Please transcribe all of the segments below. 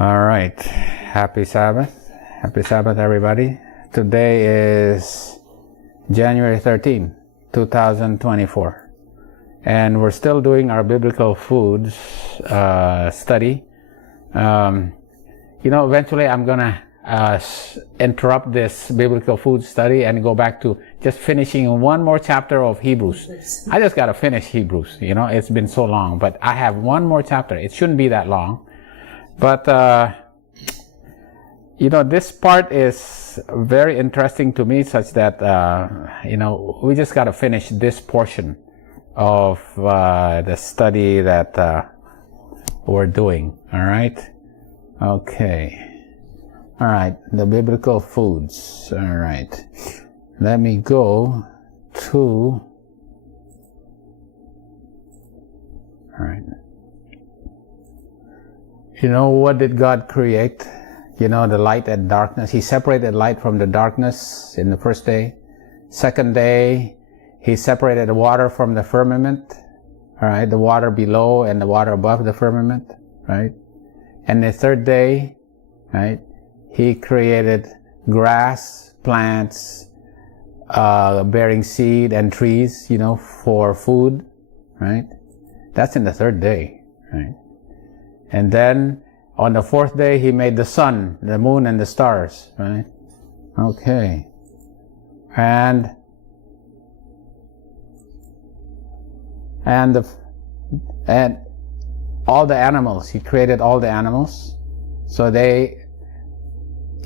All right. Happy Sabbath. Happy Sabbath, everybody. Today is January 13, 2024. And we're still doing our biblical foods study. Eventually I'm going to interrupt this biblical food study and go back to just finishing one more chapter of Hebrews. I just got to finish Hebrews. It's been so long, but I have one more chapter. It shouldn't be that long. But, this part is very interesting to me, such that, we just got to finish this portion of the study that we're doing. All right? Okay. All right. The biblical foods. All right. Let me go to... All right. What did God create? The light and darkness. He separated light from the darkness in the first day. Second day, He separated the water from the firmament. All right, the water below and the water above the firmament. Right? And the third day, right, He created grass, plants, bearing seed, and trees, for food. Right? That's in the third day. Right? And then on the fourth day, He made the sun, the moon, and the stars, right? Okay. And all the animals, He created all the animals. So they,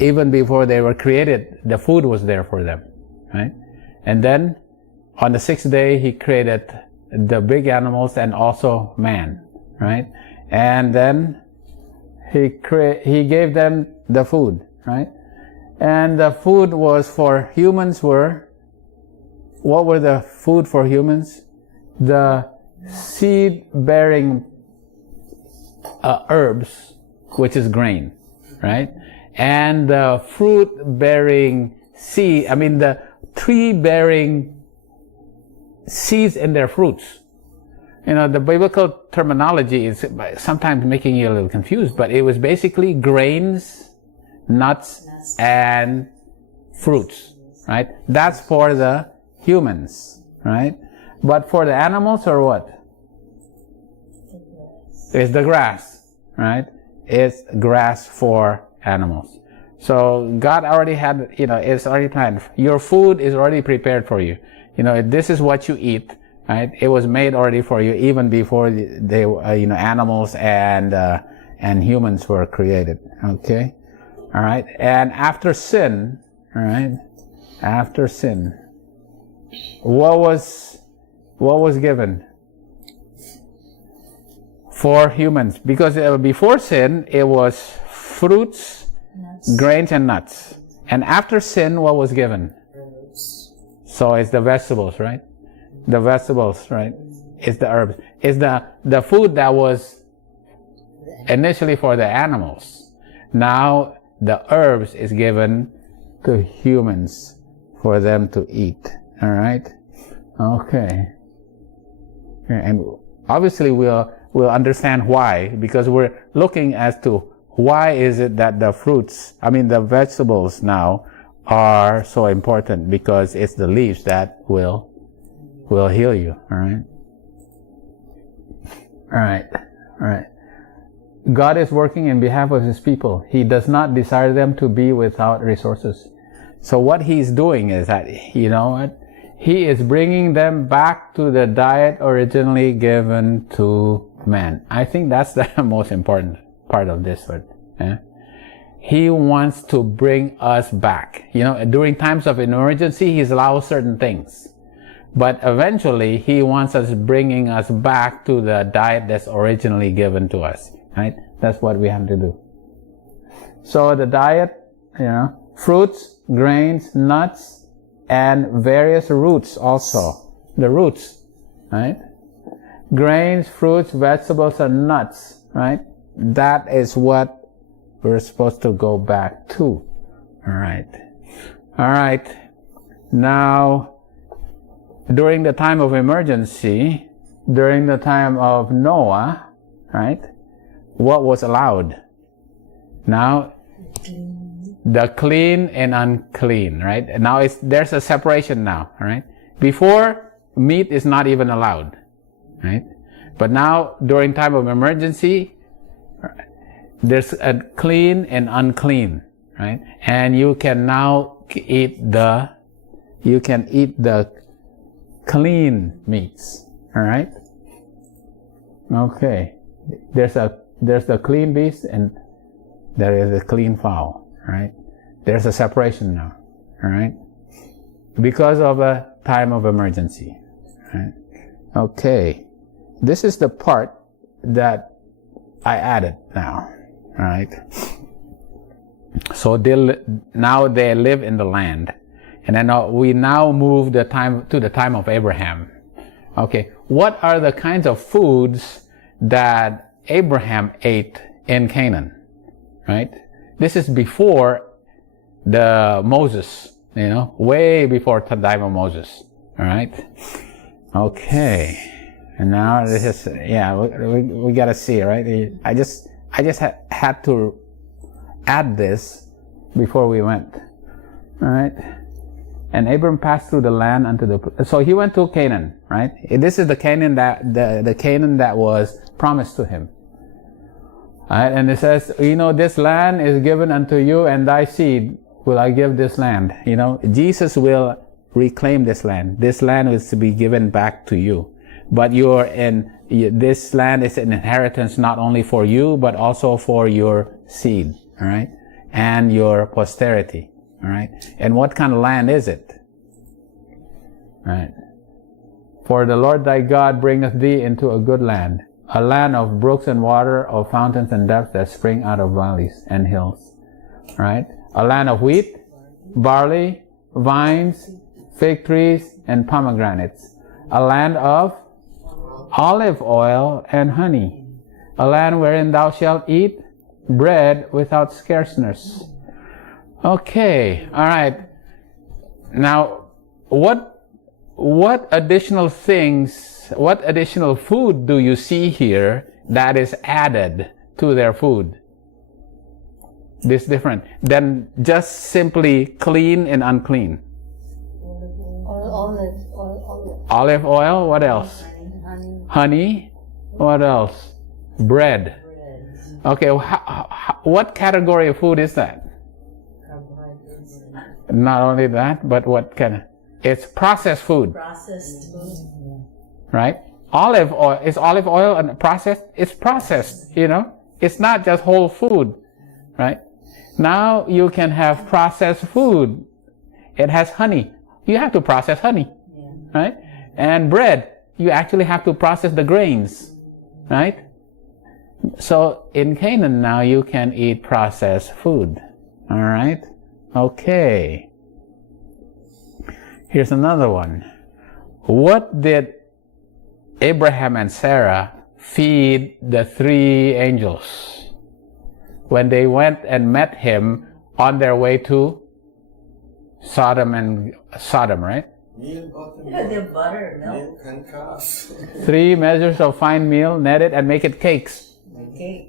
even before they were created, the food was there for them, right? And then on the sixth day, He created the big animals and also man, right? And then He gave them the food, right? And the food was for humans what were the food for humans? The seed-bearing herbs, which is grain, right? And the fruit-bearing the tree-bearing seeds in their fruits. The biblical terminology is sometimes making you a little confused, but it was basically grains, nuts, and fruits, right? That's for the humans, right? But for the animals, or what? It's the grass, right? It's grass for animals. So God already had, it's already planned. Your food is already prepared for you. This is what you eat. Right? It was made already for you even before they, animals and humans were created. Okay, all right. And after sin, all right. After sin, what was given for humans? Because before sin, it was fruits, grains, and nuts. And after sin, what was given? So it's the vegetables, right? The vegetables, right? It's the herbs. It's the food that was initially for the animals. Now the herbs is given to humans for them to eat. All right? Okay. And obviously we'll understand why, because we're looking as to why is it that the vegetables now are so important, because it's the leaves that will heal you. All right. All right. All right. God is working in behalf of His people. He does not desire them to be without resources. So what He's doing is that, He is bringing them back to the diet originally given to man. I think that's the most important part of this one. Yeah? He wants to bring us back. During times of emergency, He allows certain things. But eventually, He wants us bringing us back to the diet that's originally given to us, right? That's what we have to do. So the diet, fruits, grains, nuts, and various roots also. The roots, right? Grains, fruits, vegetables, and nuts, right? That is what we're supposed to go back to. All right. All right. Now, during the time of emergency, during the time of Noah, right? What was allowed? Now, the clean and unclean, right? Now there's a separation now, right? Before, meat is not even allowed, right? But now, during time of emergency, there's a clean and unclean, right? And you can now eat the clean meats, all right? Okay. There's the clean beast and there is a clean fowl, right? There's a separation now, all right? Because of a time of emergency, right? Okay. This is the part that I added now, all right? So now they live in the land. And then we now move to the time of Abraham. Okay, what are the kinds of foods that Abraham ate in Canaan? Right? This is before the Moses, way before the time of Moses. All right? Okay. And now this is, we gotta see, right? I just had to add this before we went. All right? And Abram passed through the land so he went to Canaan, right? This is the Canaan the Canaan that was promised to him. All right? And it says, this land is given unto you, and thy seed will I give this land. Jesus will reclaim this land. This land is to be given back to you. But this land is an inheritance not only for you, but also for your seed, all right? And your posterity. All right. And what kind of land is it? All right. For the Lord thy God bringeth thee into a good land, a land of brooks and water, of fountains and depths that spring out of valleys and hills. All right. A land of wheat, barley, vines, fig trees, and pomegranates. A land of olive oil and honey. A land wherein thou shalt eat bread without scarceness. Okay, all right. Now, what additional food do you see here that is added to their food? This different than just simply clean and unclean. Olive oil. What else? Honey. What else? Bread. Okay, what category of food is that? Not only that, but what kind of? It's processed food. Processed food. Right? Olive oil. Is olive oil and processed? It's processed, It's not just whole food. Right? Now you can have processed food. It has honey. You have to process honey. Right? And bread. You actually have to process the grains. Right? So in Canaan now you can eat processed food. All right? Okay. Here's another one. What did Abraham and Sarah feed the three angels when they went and met him on their way to Sodom, right? Butter, milk, and calves. 3 measures of fine meal, knead it, and make it cakes.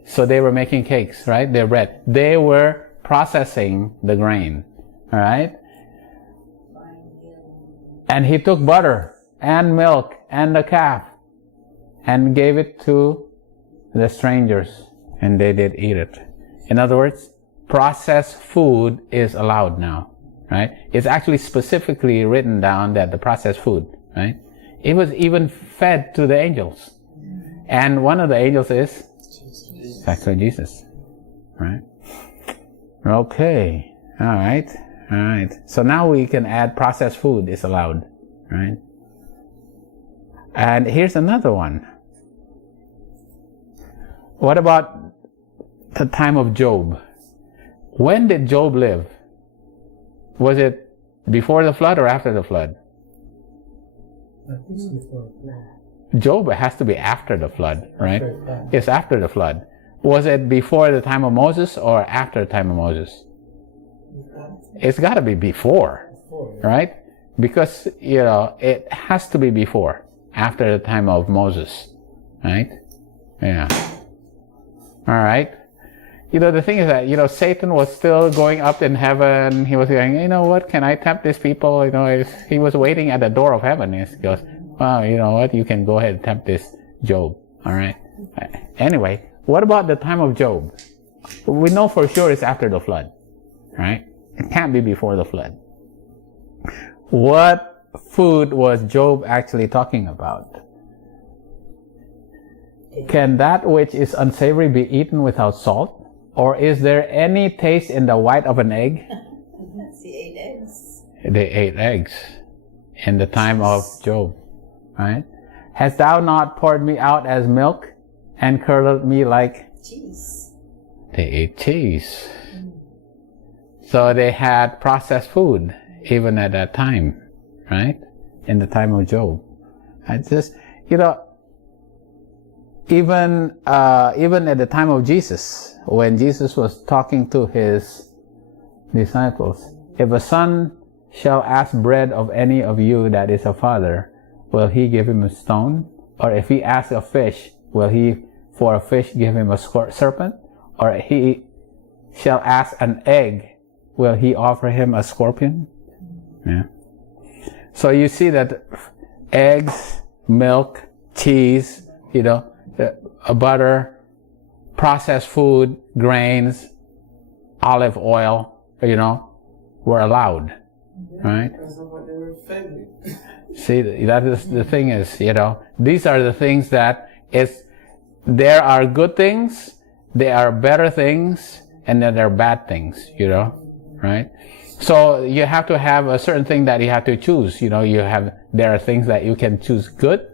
So they were making cakes, right? Their bread. They were processing the grain, all right? And he took butter and milk and the calf and gave it to the strangers, and they did eat it. In other words, processed food is allowed now, right? It's actually specifically written down that the processed food, right? It was even fed to the angels. And one of the angels is actually Jesus, right? Okay, all right. So now we can add processed food is allowed, right? And here's another one. What about the time of Job? When did Job live? Was it before the flood or after the flood? I think it's before the flood. Job has to be after the flood, right? It's after the flood. Was it before the time of Moses or after the time of Moses? It's got to be before, right? Because, it has to be before, after the time of Moses, right? Yeah. All right. the thing is that, Satan was still going up in heaven. He was going, what, can I tempt these people? He was waiting at the door of heaven. He goes, well, you know what, you can go ahead and tempt this Job. All right. Anyway, what about the time of Job? We know for sure it's after the flood, right? It can't be before the flood. What food was Job actually talking about? Can that which is unsavory be eaten without salt? Or is there any taste in the white of an egg? He ate eggs. They ate eggs in the time of Job, right? Hast thou not poured me out as milk and curdled me like cheese? They ate cheese. So they had processed food even at that time, right? In the time of Job. I just, even at the time of Jesus, when Jesus was talking to his disciples, if a son shall ask bread of any of you that is a father, will he give him a stone? Or if he asks a fish, will he for a fish give him a serpent? Or he shall ask an egg, will he offer him a scorpion? Yeah. So you see that eggs, milk, cheese, butter, processed food, grains, olive oil, were allowed, right? Because of what they were fed with. See, that is the thing is, these are the things that there are good things, there are better things, and then there are bad things, right? So you have to have a certain thing that you have to choose. There are things that you can choose good.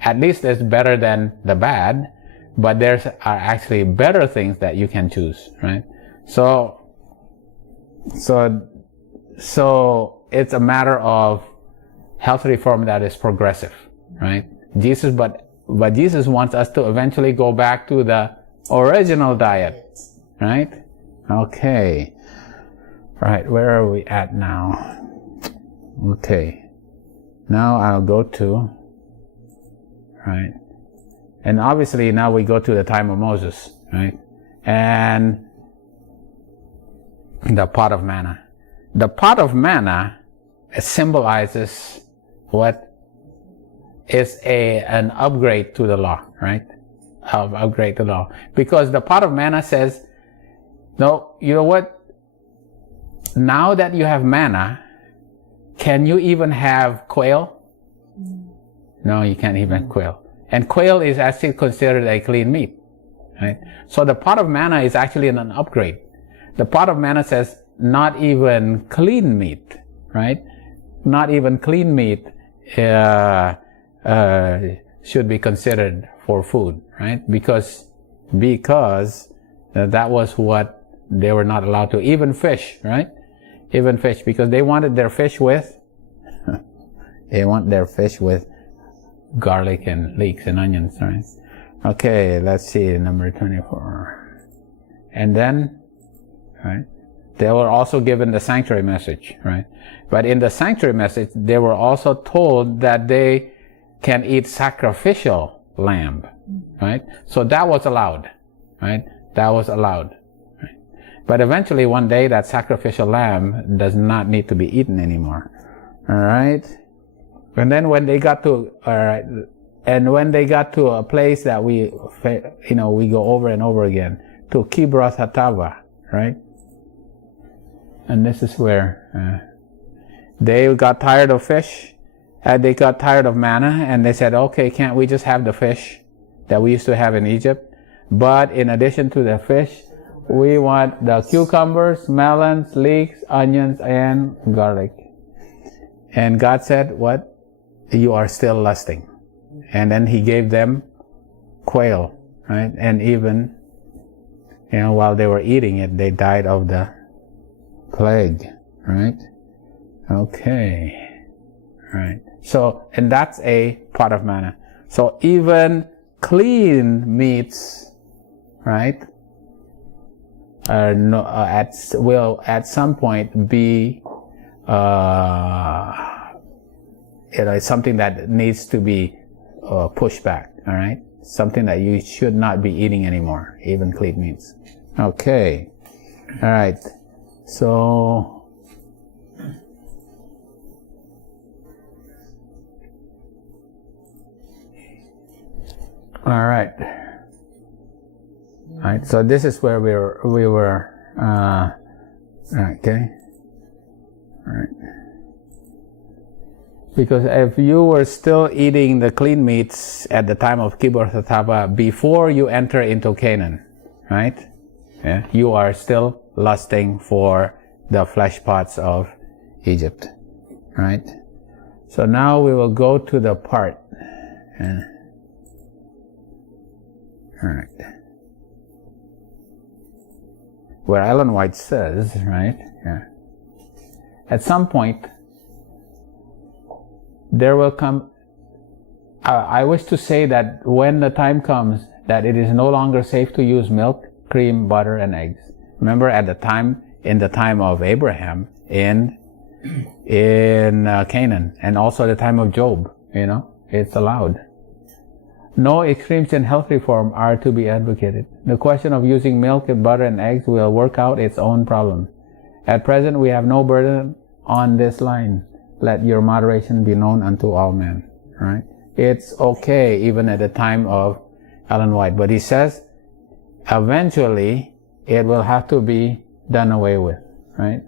At least it's better than the bad, but there are actually better things that you can choose, right? So it's a matter of health reform that is progressive, right? But Jesus wants us to eventually go back to the original diet, right? Okay. Right, where are we at now? Okay. Now I'll go to, right? And obviously now we go to the time of Moses, right? And the pot of manna. The pot of manna symbolizes what is an upgrade to the law, right? Upgrade to the law. Because the pot of manna says, no, you know what? Now that you have manna, can you even have quail? No, you can't even have quail. And quail is actually considered a clean meat, right? So the pot of manna is actually an upgrade. The pot of manna says not even clean meat, right? Not even clean meat should be considered for food, right? Because that was what they were not allowed to. Even fish, right? Even fish, because they wanted their fish with garlic and leeks and onions, right? Okay, let's see, number 24. And then, right, they were also given the sanctuary message, right? But in the sanctuary message, they were also told that they can eat sacrificial lamb, right? So that was allowed, right? That was allowed. Right? But eventually, one day, that sacrificial lamb does not need to be eaten anymore. All right? And then when they got to, a place that we go over and over again, to Kibroth Hatava, right? And this is where they got tired of fish, they got tired of manna, and they said, okay, can't we just have the fish that we used to have in Egypt? But in addition to the fish, we want the cucumbers, melons, leeks, onions, and garlic. And God said, what? You are still lusting. And then He gave them quail, right? And even, while they were eating it, they died of the plague, right? Okay. Right. So, and that's a pot of manna. So even clean meats, right, will at some point be, it's something that needs to be pushed back. All right, something that you should not be eating anymore, even clean meats. Okay. All right. So, all right. All right. So this is where we were. Okay. All right. Because if you were still eating the clean meats at the time of Kibor Hatava before you enter into Canaan, right? Yeah, you are still lusting for the flesh pots of Egypt, right? So now we will go to the part. All right. Where Ellen White says, right? Yeah. At some point, there will come, I wish to say that when the time comes that it is no longer safe to use milk, cream, butter, and eggs. Remember in the time of Abraham in Canaan, and also the time of Job, it's allowed. No extremes in health reform are to be advocated. The question of using milk and butter and eggs will work out its own problem. At present, we have no burden on this line. Let your moderation be known unto all men. Right? It's okay even at the time of Ellen White, but he says eventually it will have to be done away with. Right?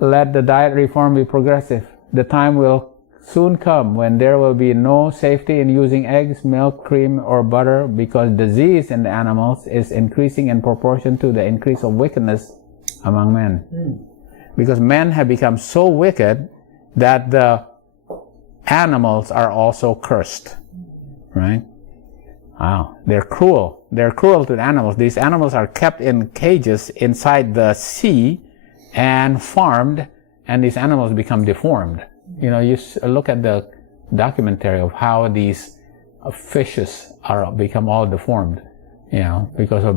Let the diet reform be progressive. The time will soon come when there will be no safety in using eggs, milk, cream, or butter, because disease in the animals is increasing in proportion to the increase of wickedness among men. Because men have become so wicked that the animals are also cursed. Right? Wow. They're cruel. They're cruel to the animals. These animals are kept in cages inside the sea and farmed, and these animals become deformed. You look at the documentary of how these fishes become all deformed, because of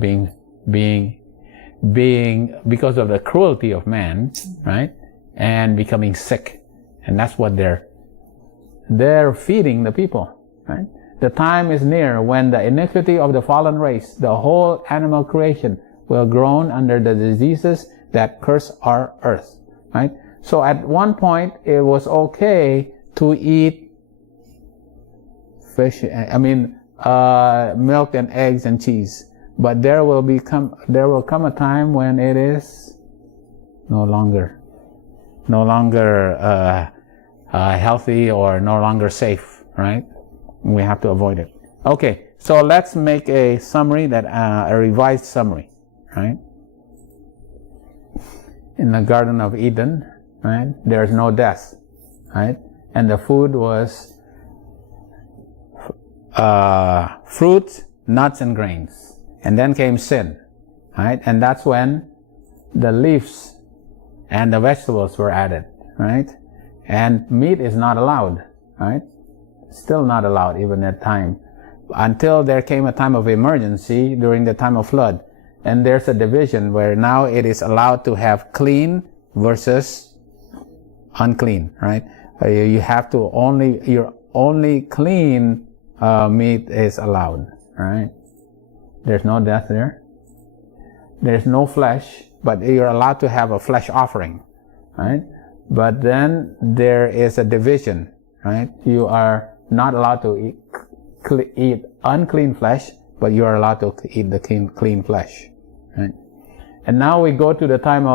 because of the cruelty of man, right? And becoming sick. And that's what they're feeding the people, right? The time is near when the iniquity of the fallen race, the whole animal creation, will groan under the diseases that curse our earth, right? So at one point, it was okay to eat fish, milk and eggs and cheese. But there will come a time when it is no longer healthy or no longer safe, right? We have to avoid it. Okay, so let's make a summary, a revised summary, right? In the Garden of Eden, right, there's no death, right? And the food was fruits, nuts, and grains. And then came sin, right? And that's when the leaves and the vegetables were added, right? And meat is not allowed, right? Still not allowed even at time. Until there came a time of emergency during the time of flood. And there's a division where now it is allowed to have clean versus unclean, right? You have to your only clean meat is allowed, right? There's no death there. There's no flesh, but you're allowed to have a flesh offering, right? But then there is a division, right? You are not allowed to eat unclean flesh, but you are allowed to eat the clean flesh, right? And now we go to the time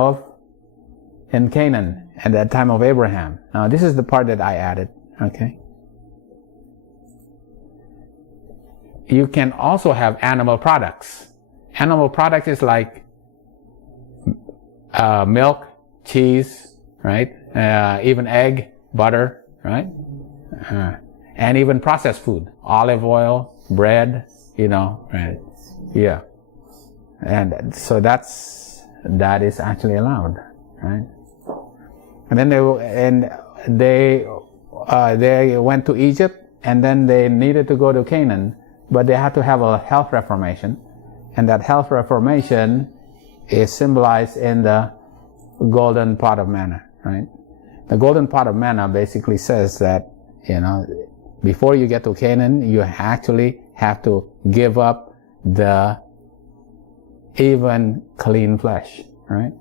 in Canaan, at the time of Abraham. Now this is the part that I added, okay? You can also have animal products. Animal products is like milk, cheese, right? Even egg, butter, right? And even processed food, olive oil, bread, right? Yeah. And so that is actually allowed, right? And then they went to Egypt, and then they needed to go to Canaan, but they had to have a health reformation, and that health reformation is symbolized in the golden pot of manna, right? The golden pot of manna basically says that, before you get to Canaan, you actually have to give up the even clean flesh, right?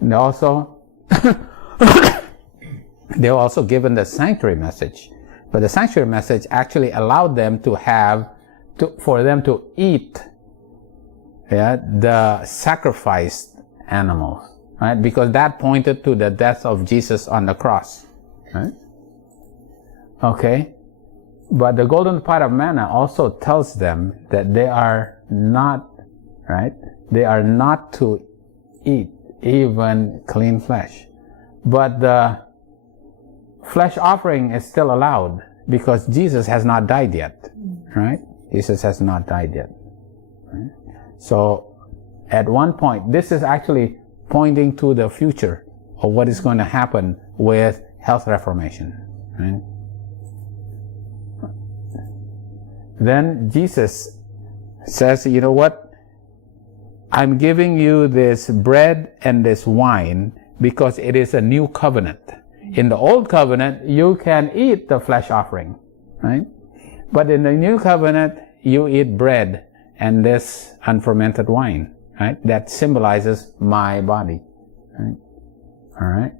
And also, they were also given the sanctuary message. But the sanctuary message actually allowed them for them to eat the sacrificed animals, right? Because that pointed to the death of Jesus on the cross, right? Okay. But the golden pot of manna also tells them that they are not, right? They are not to eat even clean flesh. But the flesh offering is still allowed because Jesus has not died yet, right? Jesus has not died yet. Right? So at one point, this is actually pointing to the future of what is going to happen with health reformation, right? Then Jesus says, you know what? I'm giving you this bread and this wine because it is a new covenant. In the old covenant, you can eat the flesh offering, right? But in the new covenant, you eat bread and this unfermented wine, right? That symbolizes my body, right? All right?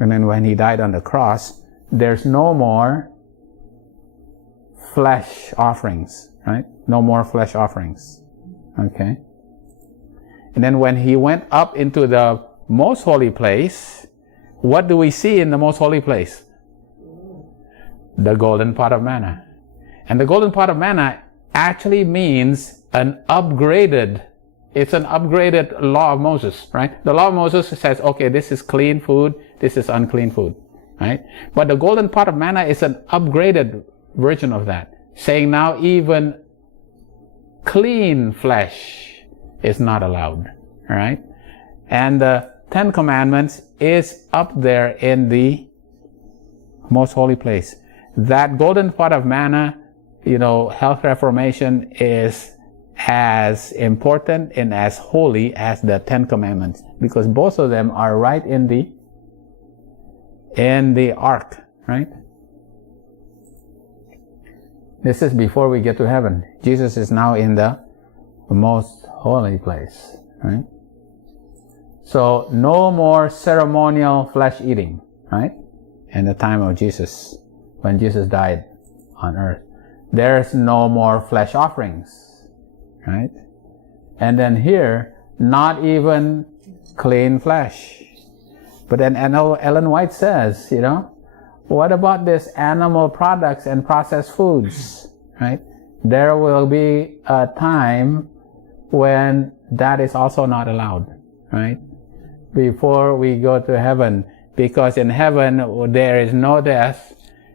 And then when he died on the cross, there's no more flesh offerings, right? No more flesh offerings, okay? And then when he went up into the most holy place, what do we see in the most holy place? The golden pot of manna. And the golden pot of manna actually means it's an upgraded law of Moses, right? The law of Moses says, okay, this is clean food, this is unclean food, right? But the golden pot of manna is an upgraded version of that, saying now even clean flesh is not allowed, right? And the Ten Commandments is up there in the most holy place. That golden pot of manna, health reformation is as important and as holy as the Ten Commandments, because both of them are right in the ark, right? This is before we get to heaven. Jesus is now in the most holy place, right? So no more ceremonial flesh eating, right? In the time of Jesus, when Jesus died on earth. There's no more flesh offerings, right? And then here, not even clean flesh. But then Ellen White says, what about this animal products and processed foods, right? There will be a time when that is also not allowed, right? Before we go to heaven, because in heaven there is no death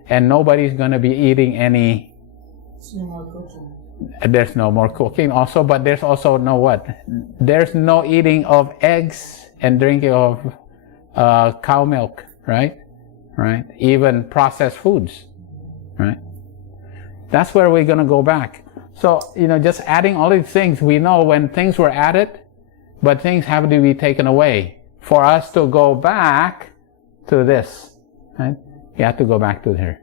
and nobody's going to be eating any. There's no more cooking. There's no more cooking also, but there's also no what? There's no eating of eggs and drinking of cow milk, right? Right? Even processed foods, right? That's where we're going to go back. So, just adding all these things, we know when things were added, but things have to be taken away. For us to go back to this, right? You have to go back to here,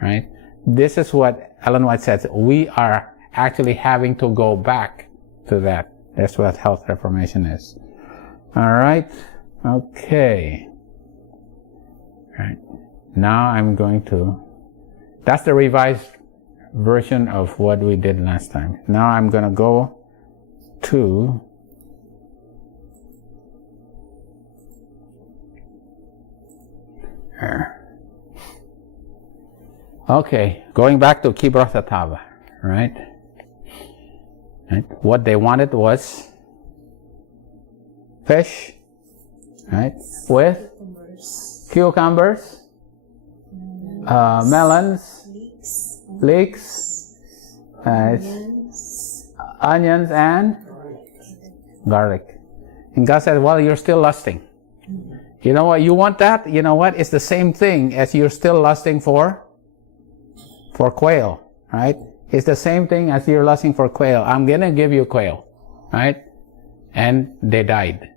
right? This is what Ellen White says. We are actually having to go back to that. That's what health reformation is. All right. Okay. All right. Now I'm going to, that's the revised version of what we did last time. Now I'm going to go to okay, going back to Kibroth Hatava, right? What they wanted was fish, right? With cucumbers, melons, leeks, onions, and garlic. And God said, well, you're still lusting. You know what? You want that? You know what? It's the same thing as you're still lusting for quail, right? It's the same thing as you're lusting for quail. I'm going to give you quail, right? And they died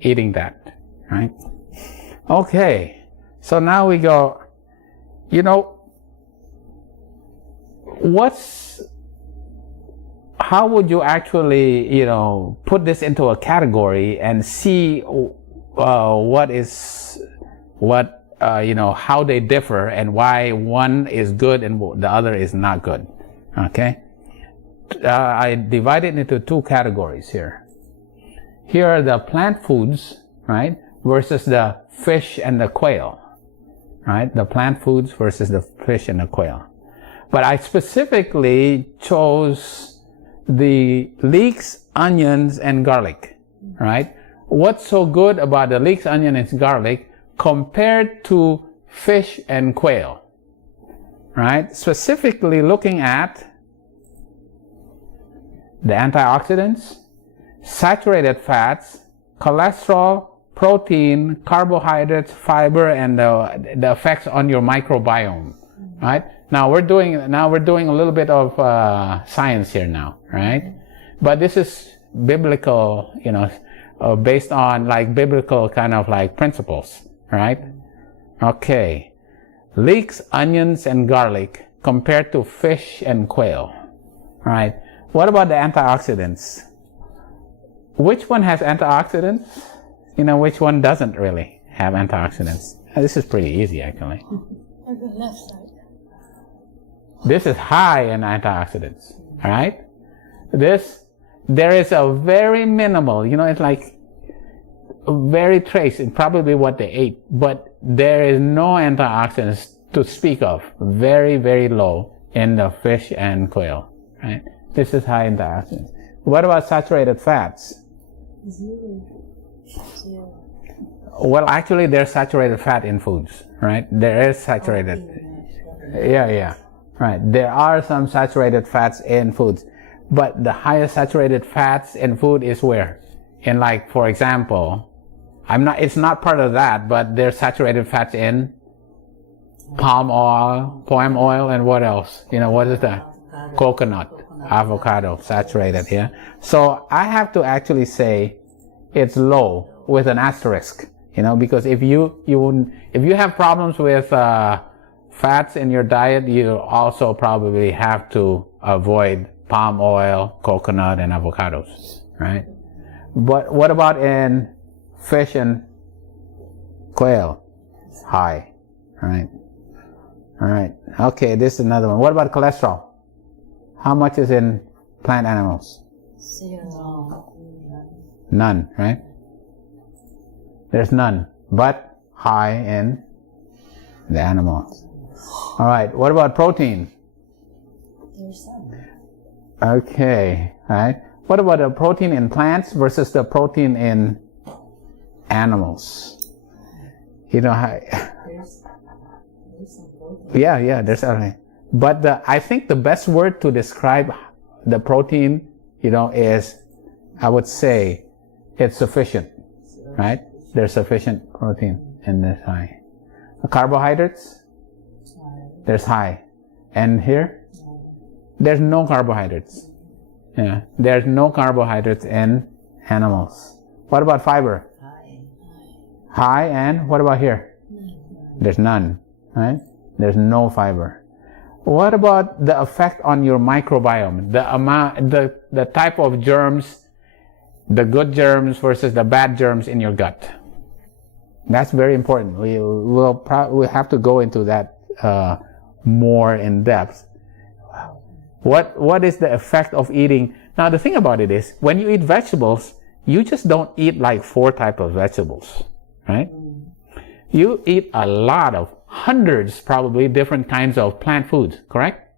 eating that, right? Okay. So now we go, how would you actually, put this into a category and see how they differ and why one is good and the other is not good? Okay. I divide it into two categories here. Here are the plant foods, right, versus the fish and the quail, right? The plant foods versus the fish and the quail. But I specifically chose the leeks, onions, and garlic, right? What's so good about the leeks, onion, and garlic compared to fish and quail, right? Specifically looking at the antioxidants, saturated fats, cholesterol, protein, carbohydrates, fiber, and the effects on your microbiome, right? Now we're doing a little bit of science here now, right? But this is biblical, based on like biblical kind of like principles, right? Okay, leeks, onions, and garlic compared to fish and quail, right? What about the antioxidants? Which one has antioxidants? Which one doesn't really have antioxidants? This is pretty easy, actually. On the left side. This is high in antioxidants, all right? There is a very minimal, it's like very trace in probably what they ate, but there is no antioxidants to speak of. Very, very low in the fish and quail, right? This is high in antioxidants. What about saturated fats? Zero. Well, actually, there's saturated fat in foods, right? There is saturated. Yeah. Right. There are some saturated fats in foods, but the highest saturated fats in food is where? In like, for example, it's not part of that, but there's saturated fats in palm oil, and what else? What is that? Coconut, avocado, saturated, yeah? So I have to actually say it's low with an asterisk, because if you have problems with fats in your diet, you also probably have to avoid palm oil, coconut, and avocados, right? But what about in fish and quail? High, right? All right. Okay, this is another one. What about cholesterol? How much is in plant animals? Zero. None, right? There's none, but high in the animals. All right, what about protein? There's some. Okay, all right. What about the protein in plants versus the protein in animals? How... There's some protein. Yeah, there's okay. But I think the best word to describe the protein, is, I would say, it's sufficient, right? There's sufficient protein in this high. The carbohydrates? There's high. And here? There's no carbohydrates. Yeah, there's no carbohydrates in animals. What about fiber? High, and what about here? There's none, right? There's no fiber. What about the effect on your microbiome? The type of germs, the good germs versus the bad germs in your gut. That's very important. We'll have to go into that more in depth. What is the effect of eating? Now the thing about it is, when you eat vegetables, you just don't eat like 4 types of vegetables, right? You eat a lot of hundreds, probably different kinds of plant foods, correct?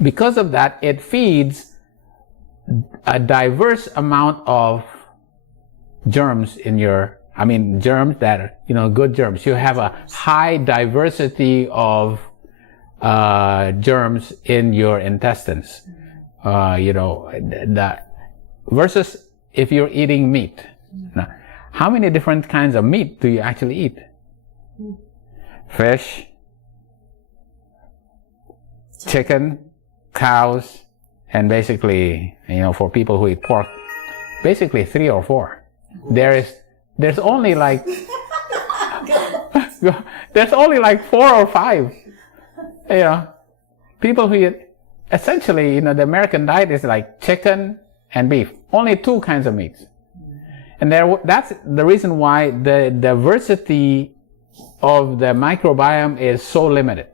Because of that, it feeds a diverse amount of germs in your, germs that are, good germs. You have a high diversity of germs in your intestines, versus if you're eating meat. Now, how many different kinds of meat do you actually eat? Fish, chicken, cows, and basically, for people who eat pork, basically 3 or 4. There's only like there's only like 4 or 5. People who eat essentially, the American diet is like chicken and beef. Only 2 kinds of meats. And that's the reason why the diversity of the microbiome is so limited,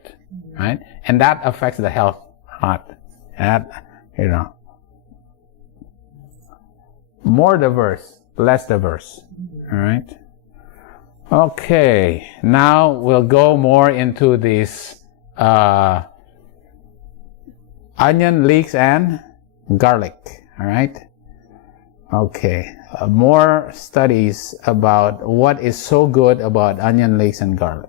right? And that affects the health a lot. More diverse, less diverse, all right? Okay, now we'll go more into these onion, leeks, and garlic, all right? Okay, more studies about what is so good about onion, leeks, and garlic.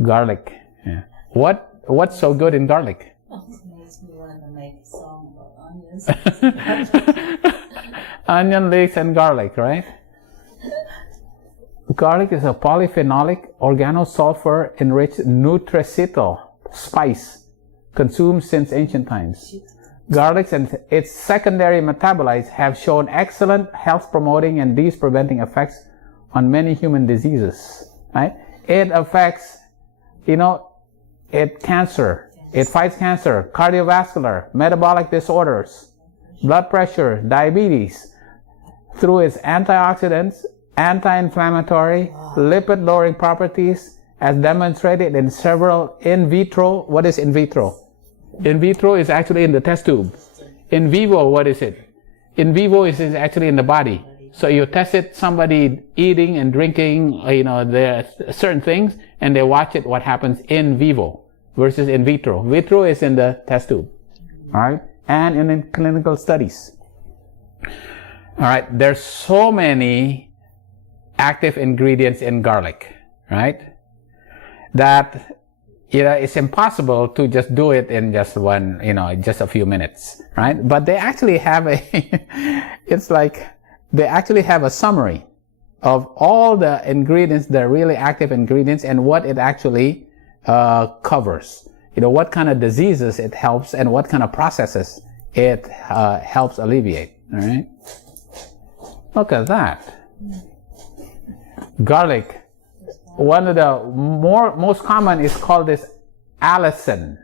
Garlic, yeah. What's so good in garlic? Makes me want to make a song about onions. Onion, leeks, and garlic, right? Garlic is a polyphenolic, organosulfur-enriched nutraceutical spice consumed since ancient times. Garlic and its secondary metabolites have shown excellent health-promoting and disease-preventing effects on many human diseases. Right? It affects, it fights cancer, cardiovascular, metabolic disorders, blood pressure, diabetes, through its antioxidants, anti-inflammatory, lipid-lowering properties, as demonstrated in several in vitro. What is in vitro? In vitro is actually in the test tube. In vivo, what is it? In vivo is actually in the body. So you test it, somebody eating and drinking, there are certain things, and they watch it, what happens in vivo versus in vitro. Vitro is in the test tube, all right? And in clinical studies. All right, there's so many active ingredients in garlic, right? That it's impossible to just do it in just just a few minutes, right? But they actually have they actually have a summary of all the ingredients, the really active ingredients, and what it actually covers. What kind of diseases it helps and what kind of processes it helps alleviate, all right? Look at that. Garlic. One of the most common is called this allicin,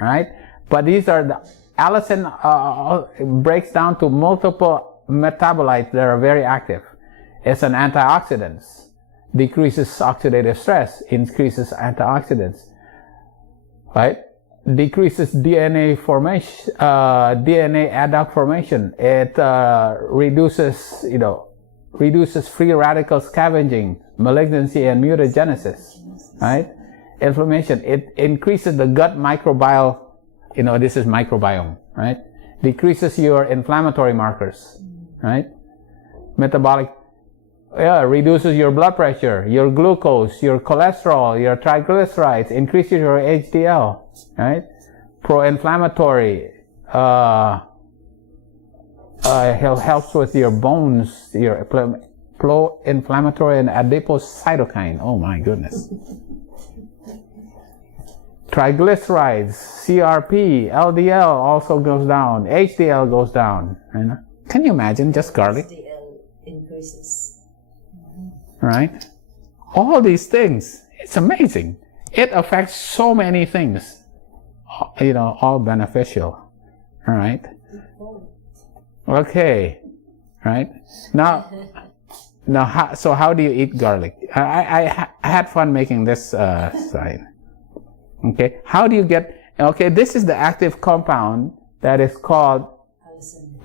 right? But these are the allicin breaks down to multiple metabolites that are very active. It's an antioxidant, decreases oxidative stress, increases antioxidants, right? Decreases DNA formation, DNA adduct formation. It reduces free radical scavenging, malignancy, and mutagenesis, right? Inflammation. It increases the gut microbiome. This is microbiome, right? Decreases your inflammatory markers, right? Metabolic. Reduces your blood pressure, your glucose, your cholesterol, your triglycerides, increases your HDL, right? Pro-inflammatory, helps with your bones, your pro-inflammatory and adipose cytokine. Oh my goodness. Triglycerides, CRP, LDL also goes down, HDL goes down. Can you imagine just garlic? HDL increases. Right? All these things. It's amazing. It affects so many things. All beneficial. All right? Okay. Right? Now, so how do you eat garlic? I had fun making this slide. Okay. How do you get... Okay, this is the active compound that is called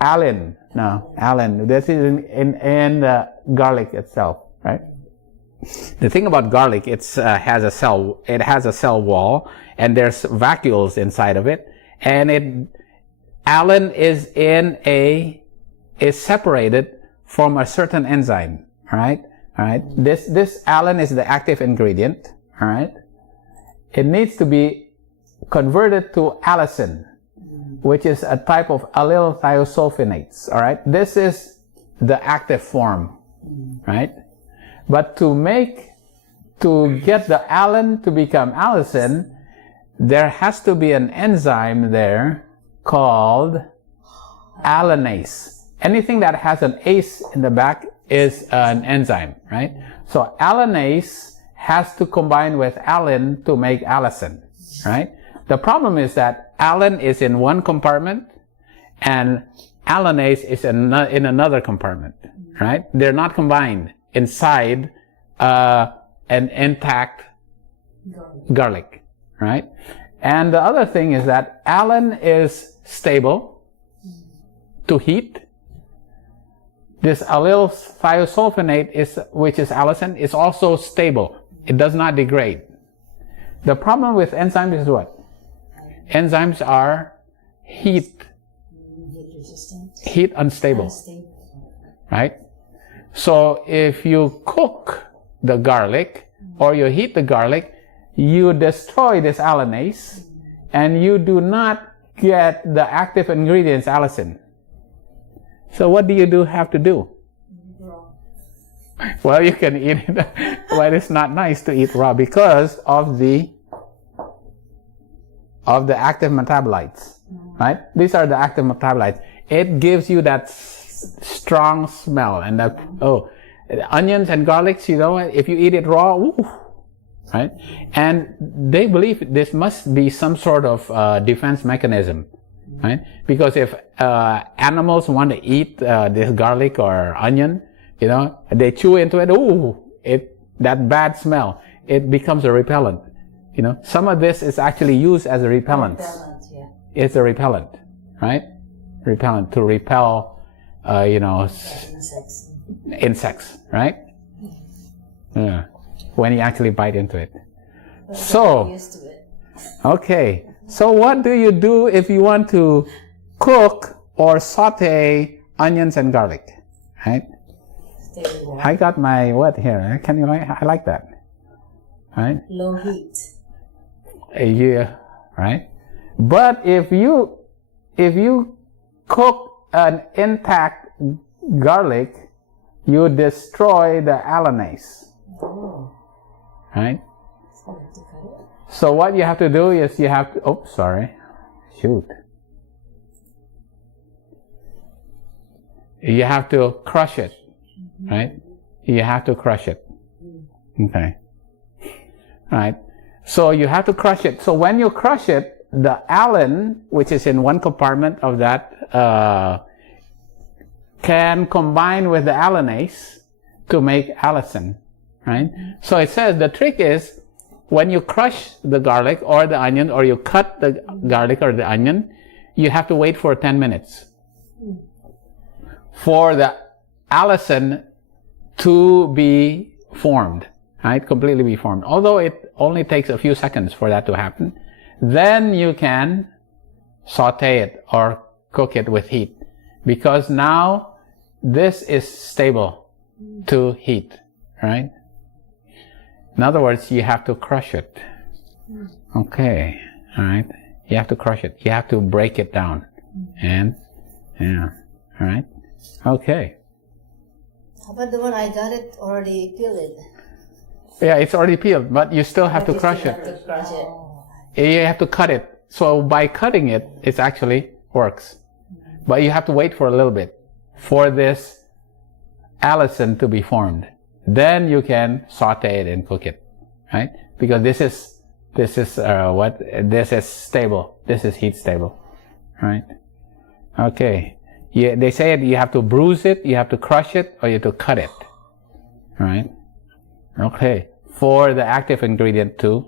allicin. No, allicin. This is in the garlic itself. Right? The thing about garlic, it has a cell wall, and there's vacuoles inside of it, and allicin is separated from a certain enzyme. All right. This allicin is the active ingredient. All right. It needs to be converted to allicin, which is a type of allyl thiosulfonates. All right. This is the active form. Right. But to get the allicin to become allicin, there has to be an enzyme there called allinase. Anything that has an ACE in the back is an enzyme, right? So allinase has to combine with allicin to make allicin, right? The problem is that allen is in one compartment and allanase is in another compartment, right? They're not combined inside an intact garlic, right? And the other thing is that allen is stable to heat. This allyl thiosulfonate, which is allicin, is also stable. It does not degrade. The problem with enzymes is what? Enzymes are heat unstable, right? So if you cook the garlic or you heat the garlic, you destroy this allanase and you do not get the active ingredients allicin. So what do you have to do? Well, you can eat it, but it's not nice to eat raw because of the active metabolites, right? These are the active metabolites. It gives you that strong smell, and that onions and garlics, if you eat it raw, ooh, right? And they believe this must be some sort of defense mechanism, right? Because if animals want to eat this garlic or onion, they chew into it, ooh, that bad smell, it becomes a repellent. Some of this is actually used as a repellent. Yeah. It's a repellent, right? Repellent to repel, insects, right? Yeah. When you actually bite into it. So, Used to it. okay. So what do you do if you want to cook or saute onions and garlic, right? Stay warm. I got my what here? I like that, right? Low heat. Yeah, right. But if you cook an intact garlic, you destroy the allanase, Oh. right? So you have to cut it. So what you have to do is you have to, you have to crush it, right? You have to crush it. Okay. Right. So you have to crush it. So when you crush it, the allen, which is in one compartment of that, can combine with the allanase to make allicin, right? So it says the trick is when you crush the garlic or the onion, or you cut the garlic or the onion, you have to wait for 10 minutes for the allicin to be formed, right? Completely be formed. Although it only takes a few seconds for that to happen, then you can saute it or cook it with heat, because now this is stable to heat, right? In other words, you have to crush it. Okay, all right. You have to crush it. You have to break it down, and all right. Okay. How about the one I got it already peeled? Yeah, it's already peeled, but you still have to crush You have it. to crush it. You have to cut it. So by cutting it, it actually works. But you have to wait for a little bit for this allicin to be formed. Then you can saute it and cook it, right? Because this is stable. This is heat stable, right? Okay. They say you have to bruise it, you have to crush it, or you have to cut it, right? Okay. For the active ingredient to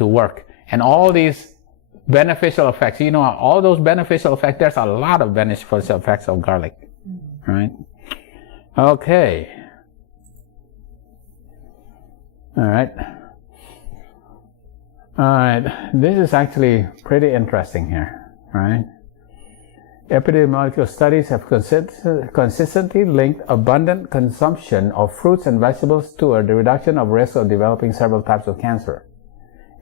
work. And all these beneficial effects, all those beneficial effects, there's a lot of beneficial effects of garlic, right? Okay. All right. This is actually pretty interesting here, right? Epidemiological studies have consistently linked abundant consumption of fruits and vegetables to a reduction of risk of developing several types of cancer.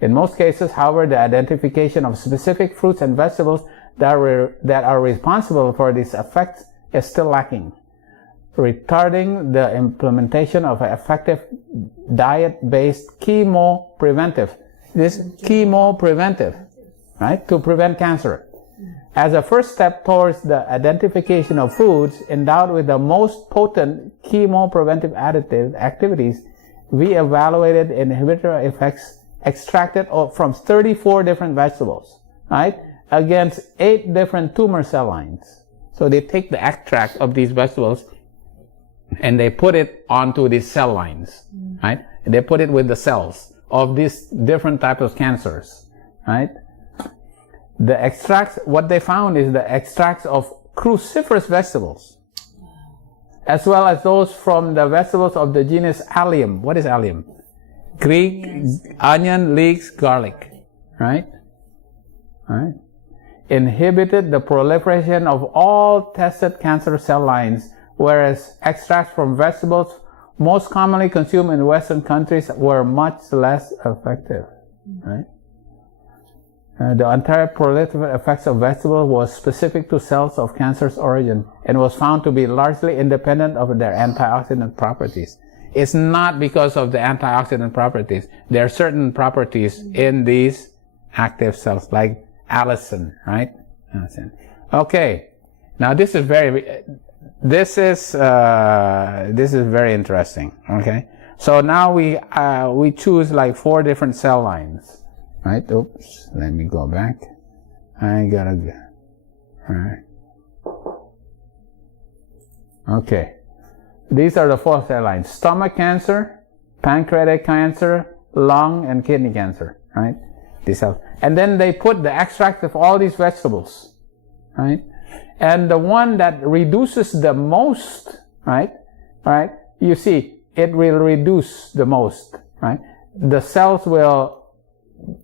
In most cases, however, the identification of specific fruits and vegetables that are responsible for these effects is still lacking, retarding the implementation of an effective diet-based chemopreventive. This chemopreventive, right, to prevent cancer. As a first step towards the identification of foods endowed with the most potent chemopreventive activities, we evaluated inhibitory effects extracted from 34 different vegetables, right? Against 8 different tumor cell lines. So they take the extract of these vegetables and they put it onto these cell lines, right? And they put it with the cells of these different types of cancers, right? The extracts, what they found is the extracts of cruciferous vegetables, as well as those from the vegetables of the genus Allium. What is Allium? Greek, onion, leeks, garlic, right? Right? Inhibited the proliferation of all tested cancer cell lines, whereas extracts from vegetables most commonly consumed in Western countries were much less effective, right? The entire proliferative effects of vegetables was specific to cells of cancer's origin and was found to be largely independent of their antioxidant properties. It's not because of the antioxidant properties. There are certain properties in these active cells, like allicin, right? Allicin. Okay. Now this is very interesting. Okay. So now we choose like 4 different cell lines. Right, oops, let me go back. I gotta go. Alright. Okay. These are the 4 cell lines. Stomach cancer, pancreatic cancer, lung, and kidney cancer. Right? These cells. And then they put the extract of all these vegetables. Right? And the one that reduces the most, right? Right? You see, it will reduce the most. Right? The cells will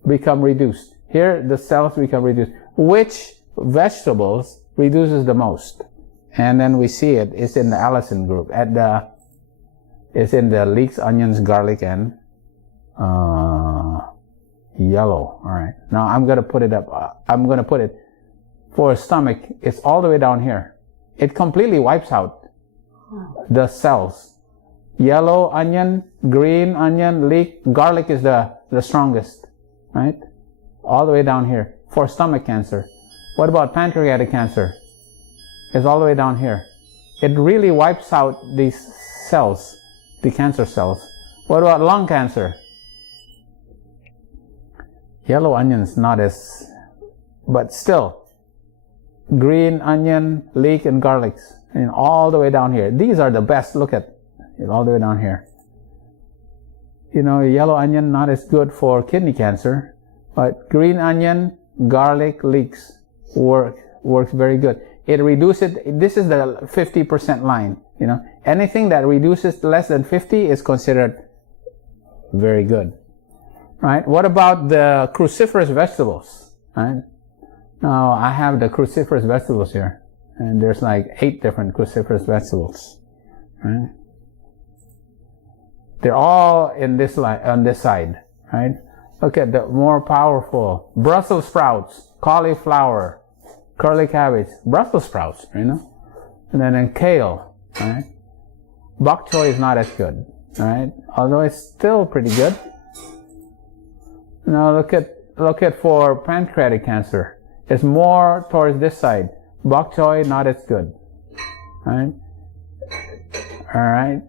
become reduced. Here, the cells become reduced. Which vegetables reduces the most? And then we see it's in the allicin group. It's in the leeks, onions, garlic, and yellow. All right. Now I'm going to put it up. I'm going to put it for stomach. It's all the way down here. It completely wipes out the cells. Yellow onion, green onion, leek, garlic is the strongest. Right? All the way down here for stomach cancer. What about pancreatic cancer? It's all the way down here. It really wipes out these cells, the cancer cells. What about lung cancer? Yellow onions, not as, but still. Green onion, leek, and garlics. And all the way down here. These are the best. Look at it all the way down here. You know, yellow onion not as good for kidney cancer, but green onion, garlic, leeks works very good. It reduces. This is the 50% line. You know, anything that reduces less than 50 is considered very good. Right? What about the cruciferous vegetables? Right? Now I have the cruciferous vegetables here, and there's like 8 different cruciferous vegetables. Right? They're all in this line, on this side, right? Look at the more powerful. Brussels sprouts, cauliflower, curly cabbage, Brussels sprouts, you know? And then kale, right? Bok choy is not as good, right? Although it's still pretty good. Now look at for pancreatic cancer. It's more towards this side. Bok choy, not as good, right? All right.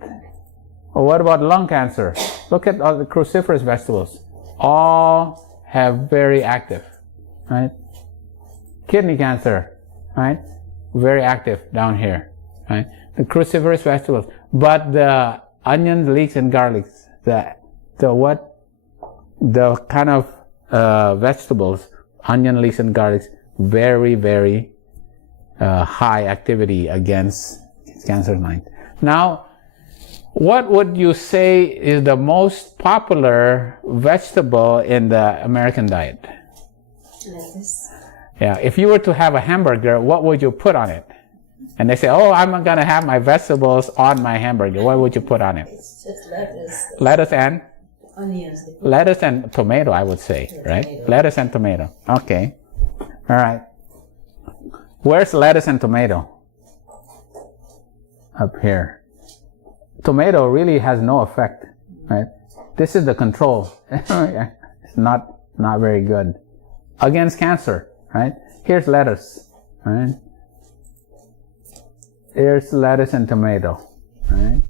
Or what about lung cancer? Look at all the cruciferous vegetables. All have very active, right? Kidney cancer, right? Very active down here, right? The cruciferous vegetables. But the onions, leeks, and garlics, the kind of vegetables, onion, leeks, and garlics, very, very high activity against cancer lines. Now, what would you say is the most popular vegetable in the American diet? Lettuce. Yeah, if you were to have a hamburger, what would you put on it? And they say, oh, I'm going to have my vegetables on my hamburger. What would you put on it? It's just lettuce. Lettuce and? Onions. Lettuce and tomato, I would say, right? Tomato. Lettuce and tomato. Okay. All right. Where's lettuce and tomato? Up here. Tomato really has no effect, right? This is the control. It's not very good against cancer, right? Here's lettuce, right? Here's lettuce and tomato, right?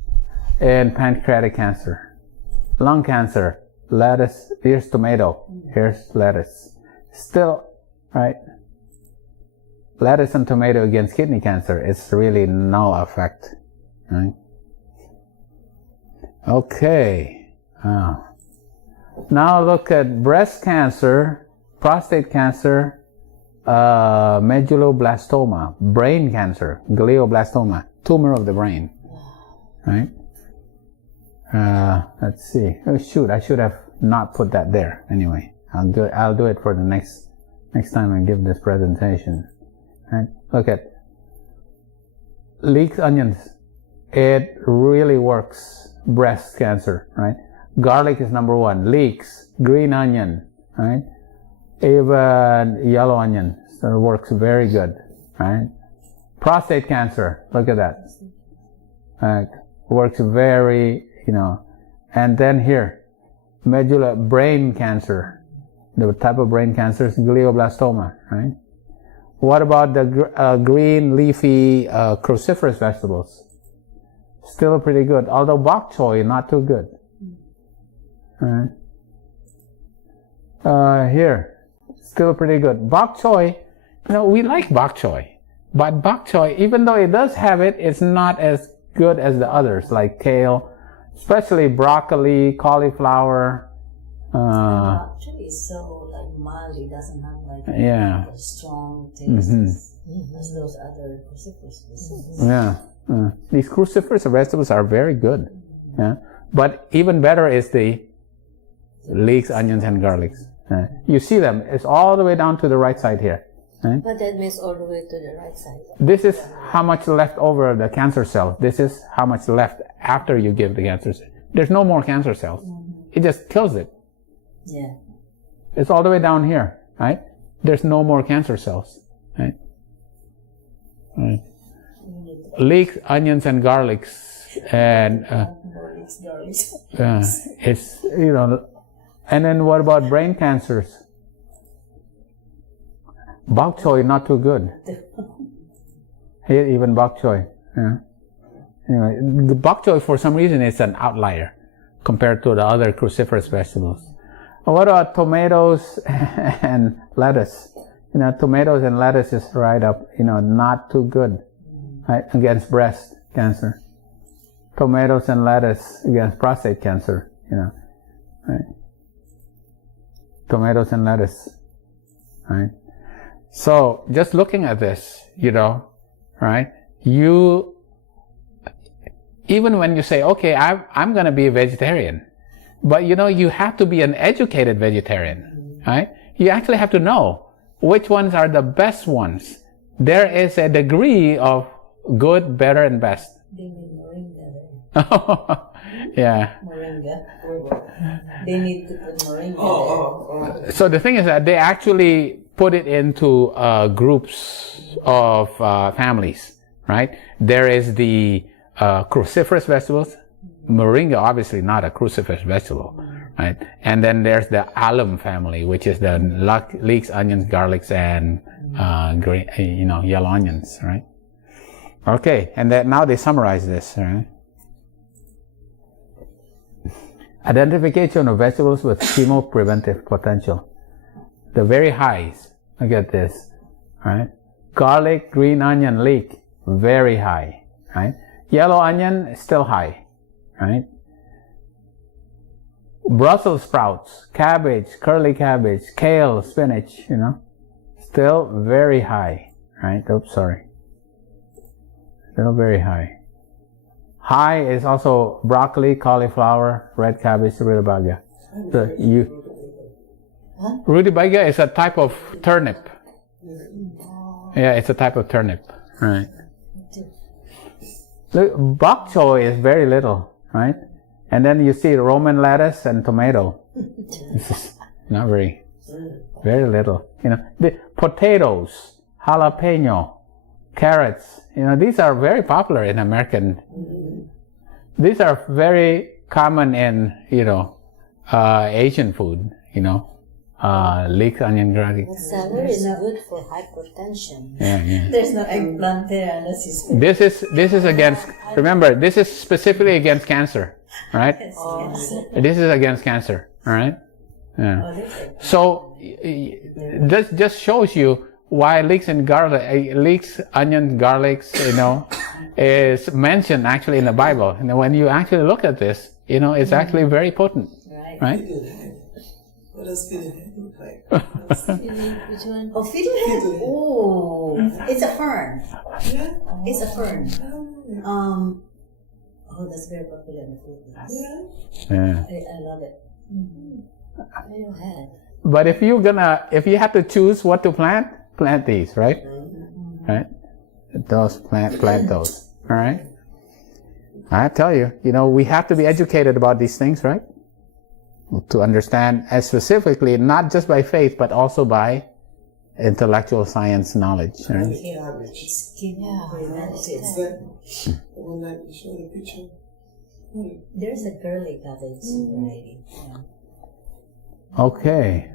And pancreatic cancer, lung cancer, lettuce. Here's tomato. Here's lettuce. Still, right? Lettuce and tomato against kidney cancer, it's really no effect, right? Okay. Now look at breast cancer, prostate cancer, medulloblastoma, brain cancer, glioblastoma, tumor of the brain, right? Let's see. Oh shoot, I should have not put that there. Anyway, I'll do it for the next time I give this presentation. Right? Look at leeks, onions. It really works. Breast cancer, right? Garlic is number one. Leeks, green onion, right? Even yellow onion. So it works very good, right? Prostate cancer. Look at that. Works very, And then here, brain cancer. The type of brain cancer is glioblastoma, right? What about the green leafy cruciferous vegetables? Still pretty good, although bok choy not too good. All right. Here, still pretty good. Bok choy, we like bok choy, but bok choy, even though it does have it, it's not as good as the others, like kale, especially broccoli, cauliflower. Actually, it's so mild. It doesn't have a strong taste as those other cruciferous vegetables. Yeah, these cruciferous vegetables are very good. Yeah, but even better is the leeks, onions, and garlics. You see them. It's all the way down to the right side here. Right? But that means all the way to the right side. This is how much left over the cancer cells. This is how much left after you give the cancer cells. There's no more cancer cells. It just kills it. Yeah. It's all the way down here, right? There's no more cancer cells, right? Right. Leeks, onions, and garlics, and it's And then what about brain cancers? Bok choy not too good. Here, even bok choy. Yeah. Anyway, the bok choy for some reason is an outlier compared to the other cruciferous vegetables. What about tomatoes and lettuce? Tomatoes and lettuce is right up, not too good, right, against breast cancer. Tomatoes and lettuce against prostate cancer, right? Tomatoes and lettuce, right? So just looking at this, right? Even when you say, okay, I'm going to be a vegetarian, but you have to be an educated vegetarian, right? You actually have to know which ones are the best ones. There is a degree of good, better, and best. They need moringa. Yeah. Moringa. They need to put moringa. So the thing is that they actually put it into groups of families, right? There is the cruciferous vegetables. Moringa, obviously not a cruciferous vegetable, right? And then there's the alum family, which is the leeks, onions, garlics, and green, yellow onions, right? Okay, and now they summarize this, right? Identification of vegetables with chemopreventive potential. The very highs. Look at this, right? Garlic, green onion, leek, very high, right? Yellow onion, still high, right? Brussels sprouts, cabbage, curly cabbage, kale, spinach, still very high, right? Oops, sorry. Still very high. High is also broccoli, cauliflower, red cabbage, rutabaga. Rutabaga is a type of turnip. Yeah, it's a type of turnip, right? Look, bok choy is very little, right? And then you see Roman lettuce and tomato. This is not very little. The potatoes, jalapeno, carrots. These are very popular in American. These are very common in Asian food. Leeks, onion, garlic. Celery is good for hypertension. Yeah. There's no eggplant there unless you This is against. Remember, this is specifically against cancer. right? This is against cancer, all right? Yeah. So this just shows you why leeks and garlic, leeks, onions, garlics, is mentioned actually in the Bible. And when you actually look at this, it's actually very potent, right? What does fiddlehead look like? Which one? Oh, fiddlehead. Oh, it's a fern. Yeah. It's a fern. Oh, That's very popular in the Philippines. yeah. Yeah. I love it. Fiddlehead. But if you have to choose what to plant these, right? Right? Plant those. All right? I tell you, we have to be educated about these things, right? To understand, as specifically, not just by faith, but also by intellectual science knowledge. Right? Skin prevents it. It's like the one that you showed the picture. There's a girly cabbage variety. Okay.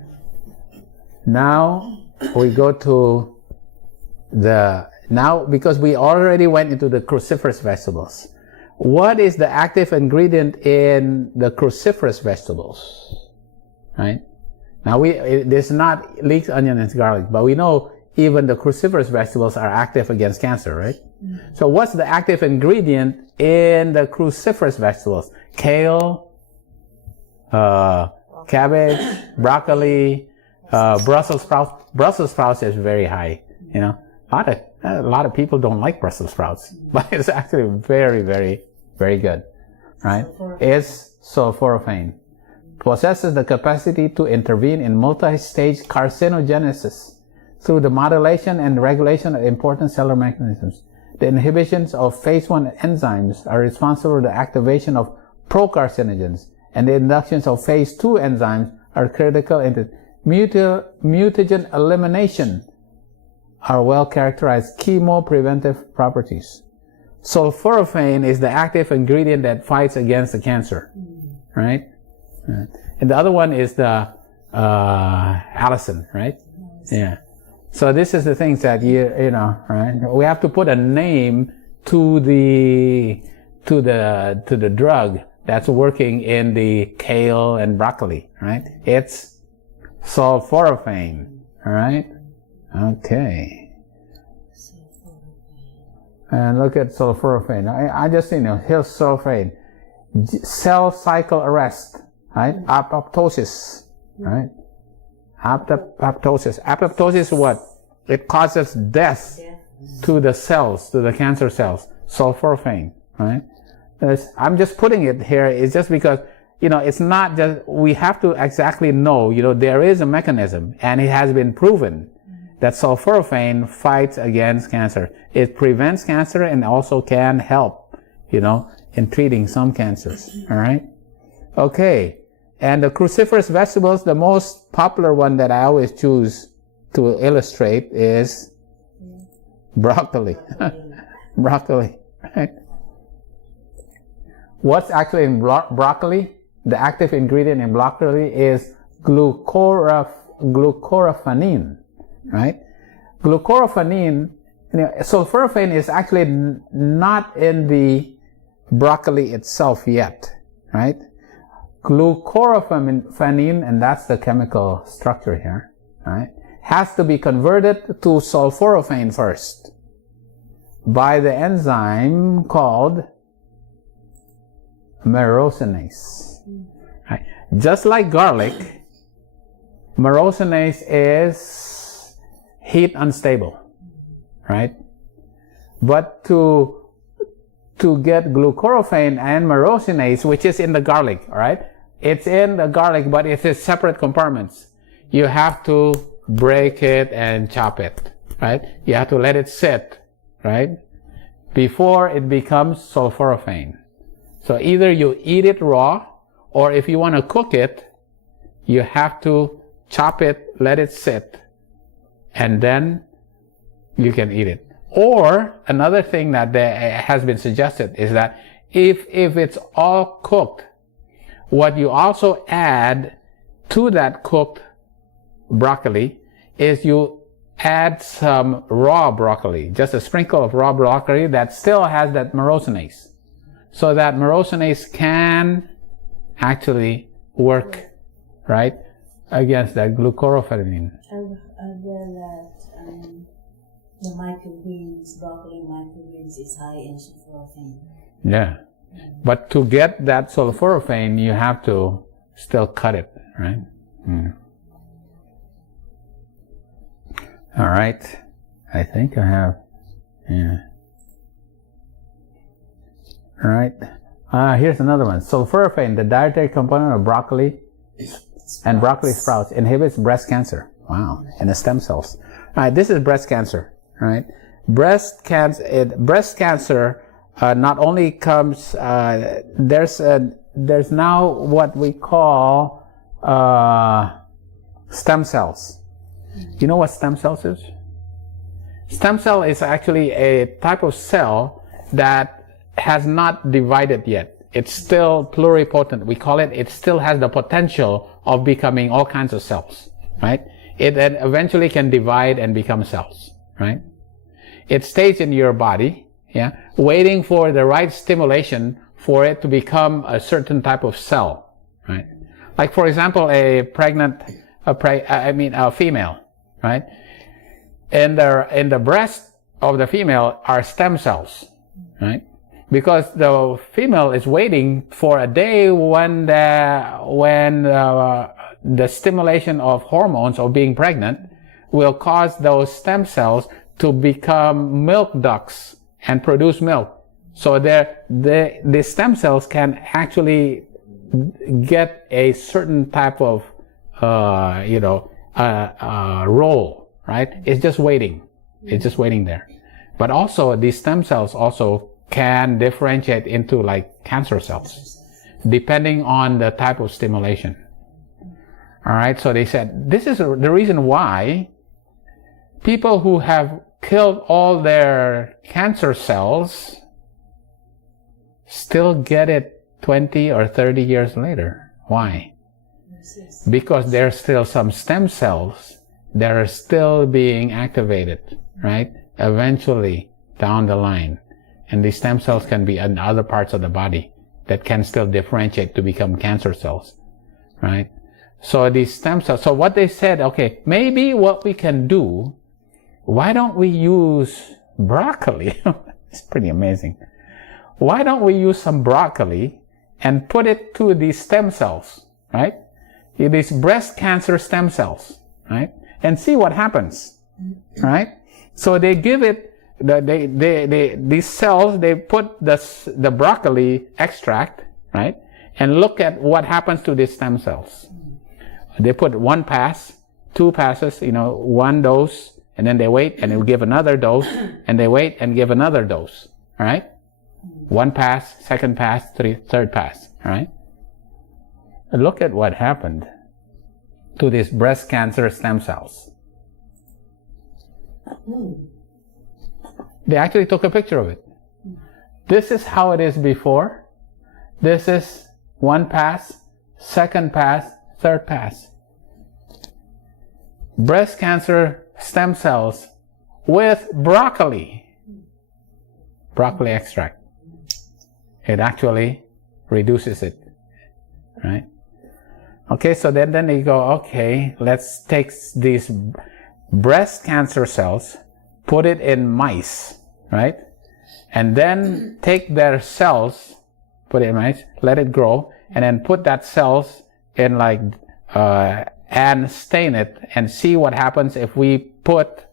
Now we go to because we already went into the cruciferous vegetables. What is the active ingredient in the cruciferous vegetables? Right? Now there's not leeks, onion, and garlic, but we know even the cruciferous vegetables are active against cancer, right? So what's the active ingredient in the cruciferous vegetables? Kale, cabbage, broccoli, Brussels sprouts. Brussels sprouts is very high. A lot of people don't like Brussels sprouts, but it's actually very, very, very good, right? It's sulforaphane. Possesses the capacity to intervene in multi-stage carcinogenesis through the modulation and regulation of important cellular mechanisms. The inhibitions of phase 1 enzymes are responsible for the activation of procarcinogens, and the inductions of phase 2 enzymes are critical in mutagen elimination are well characterized chemopreventive properties. Sulforaphane is the active ingredient that fights against the cancer, right? And the other one is the allicin, right? Yeah. So this is the things that right? We have to put a name to the drug that's working in the kale and broccoli, right? It's sulforaphane, all right? Okay. And look at sulforaphane. I just here's sulforaphane. Cell cycle arrest, right? Apoptosis, right? Apoptosis. Apoptosis is what? It causes death to the cells, to the cancer cells. Sulforaphane, right? I'm just putting it here. It's just because, it's not just, we have to exactly know, there is a mechanism, and it has been proven that sulforaphane fights against cancer. It prevents cancer and also can help, in treating some cancers. All right? Okay. And the cruciferous vegetables, the most popular one that I always choose to illustrate is broccoli. Broccoli, right? What's actually in broccoli? The active ingredient in broccoli is glucoraphanin, right? Glucoraphanin, sulforaphane is actually not in the broccoli itself yet, right? Glucoraphanin, and that's the chemical structure here, right, has to be converted to sulforaphane first by the enzyme called myrosinase. Right? Just like garlic, myrosinase is heat unstable, right? But to get glucoraphanin and myrosinase, which is in the garlic, all right? It's in the garlic, but it's in separate compartments. You have to break it and chop it, right? You have to let it sit, right, before it becomes sulforaphane. So either you eat it raw, or if you want to cook it, you have to chop it, let it sit, and then you can eat it. Or another thing that has been suggested is that if it's all cooked, what you also add to that cooked broccoli is you add some raw broccoli, just a sprinkle of raw broccoli that still has that myrosinase. so that myrosinase can actually work, right, against that glucoraphanin. I read that the microgreens, broccoli microgreens, is high in sulforaphane. Yeah. But to get that sulforaphane, you have to still cut it, right? All right. I think I have, yeah. All right. Here's another one. Sulforaphane, the dietary component of broccoli and broccoli sprouts, inhibits breast cancer. Wow. And the stem cells. All right. This is breast cancer. All right. Breast cancer not only comes. There's now what we call stem cells. You know what stem cells is? Stem cell is actually a type of cell that has not divided yet. It's still pluripotent. We call it, it still has the potential of becoming all kinds of cells, right? It then eventually can divide and become cells, right? It stays in your body, yeah, waiting for the right stimulation for it to become a certain type of cell, right? Like, for example, a female, right? In the breast of the female are stem cells, right? Because the female is waiting for a day when the stimulation of hormones of being pregnant will cause those stem cells to become milk ducts and produce milk. So the stem cells can actually get a certain type of role, right? It's just waiting. It's just waiting there. But also these stem cells also can differentiate into like cancer cells, depending on the type of stimulation. All right. So they said this is the reason why people who have killed all their cancer cells still get it 20 or 30 years later. Why? Because there's still some stem cells that are still being activated, right? Eventually down the line. And these stem cells can be in other parts of the body that can still differentiate to become cancer cells, right? So these stem cells, so what they said, okay, maybe what we can do, why don't we use broccoli? It's pretty amazing. Why don't we use some broccoli and put it to these stem cells, right? These breast cancer stem cells, right? And see what happens, right? So they give it, these cells, they put the broccoli extract, right? And look at what happens to these stem cells. They put 1 pass, 2 passes, one dose, and then they wait and they will give another dose, and they wait and give another dose, all right? 1 pass, 2nd pass, 3rd pass, all right? And look at what happened to these breast cancer stem cells. They actually took a picture of it. This is how it is before. This is 1 pass, 2nd pass, 3rd pass. Breast cancer stem cells with broccoli extract. It actually reduces it, right? Okay, so then they go, okay, let's take these breast cancer cells, put it in mice, right? And then take their cells, put it in mice, let it grow, and then put that cells in and stain it and see what happens if we put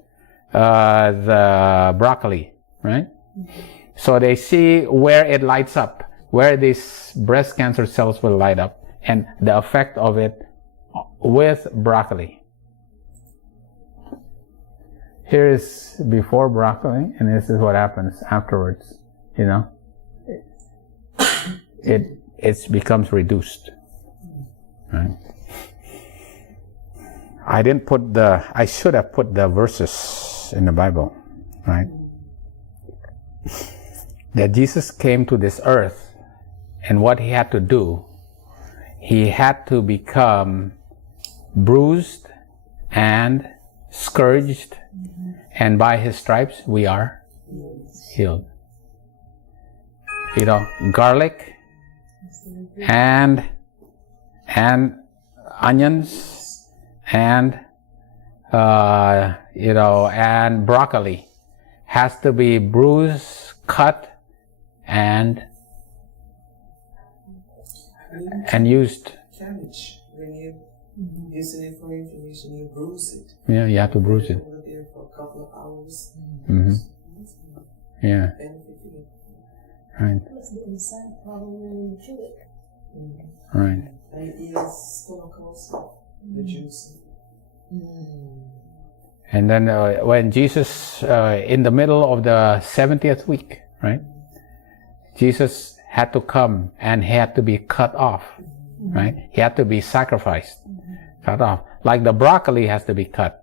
the broccoli, right? So they see where it lights up, where these breast cancer cells will light up, and the effect of it with broccoli. Here is before broccoli, and this is what happens afterwards. It becomes reduced. Right? I should have put the verses in the Bible, right? That Jesus came to this earth, and what he had to do, he had to become bruised and scourged, and by his stripes we are healed. garlic and onions and and broccoli has to be bruised, cut, and used. Cabbage, when you using it for inflammation, you bruise it. Yeah, you have to bruise it. Hold it there for a couple of hours. Mm-hmm. Yeah. Right. Plus the inside probably chew it. Right. And it is stomach also, the juice. And then when Jesus, in the middle of the 70th week, right? Jesus had to come and he had to be cut off, right? He had to be sacrificed, cut off. Like the broccoli has to be cut.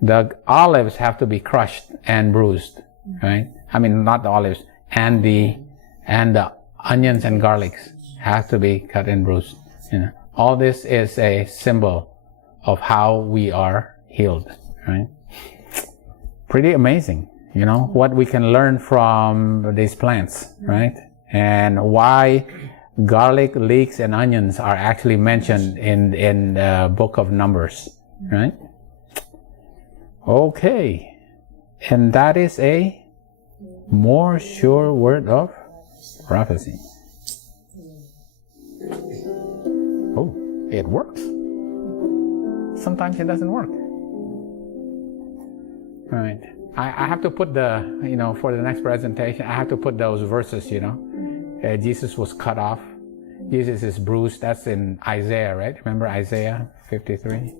The olives have to be crushed and bruised, right? I mean, not the olives, and the onions and garlics have to be cut and bruised. All this is a symbol of how we are healed, right? Pretty amazing, what we can learn from these plants, right? And why garlic, leeks, and onions are actually mentioned in the book of Numbers, right? Okay, and that is a more sure word of prophecy. Oh, it works. Sometimes it doesn't work. Right. I have to put for the next presentation, I have to put those verses, Jesus was cut off. Jesus is bruised. That's in Isaiah, right? Remember Isaiah 53?